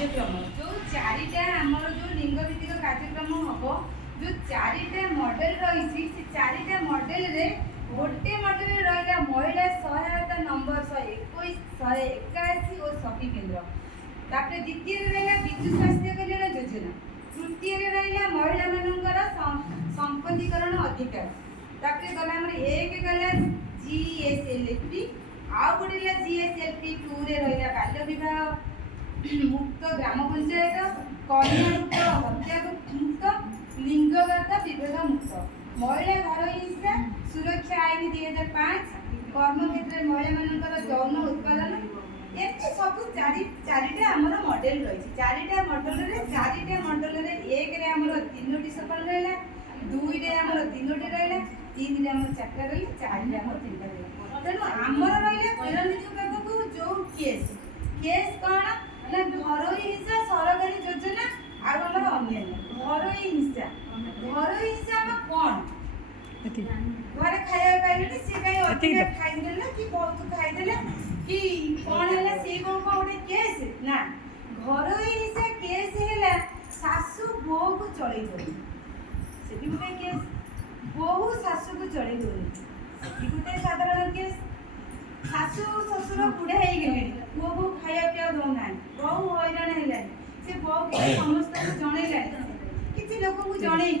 कार्यक्रम जो चारिटा आमर जो लिंग भित्तिक कार्यक्रम हम जो चारिटा मॉडल रही चारिटा मॉडल रे गोटे मॉडल रहा महिला सहायता नंबर 121 181 और सखी केन्द्र तापर द्वितीय रहा विजु स्वास्थ्य कल्याण योजना तृतीय रहा महिला मानकर संपत्तिकरण अधिकार तापर गला एक गला जीएसएलपी आउ गोटे जीएसएलपी 2 रे रहा बाल्य विवाह मुक्त ग्राम पंचायत कन्या हत्या मुक्त लिंगगत विभेद मुक्त महिला घर हिंसा सुरक्षा आईन 2005 कर्म क्षेत्र महिला मानकर यौन उत्पादन एते सब चारिटा आमर मॉडल रही चारिटा मॉडल रे एक रे आमर 3टी सफल रहला 2 रे आमर 3टी रहला 3 रे आमर 4टा रहला 4 रे आमर 3टा रहला तेणु आमर रहला परिणति विभाग को जो केस कौन ना घरोई हिंसा सरकारी योजना आर हमर अन्यान्य घरोई हिंसा हम कौन घरे खाया पाइले से कहीं अधिक खाई देला कि बहुत खाई देला कि कौन है से को गोटे केस ना घरोई हिंसा केस हैला सासु बो को चढ़ी दो से भी गोटे केस बहु सासु को चढ़ी दो से गोटे साधारण केस शाशु शशुर बुढ़ा हो गले पुओ को खाया पिया दौना बहु हैरान है से बहु समस्त को जनइला किसी लोक को जनई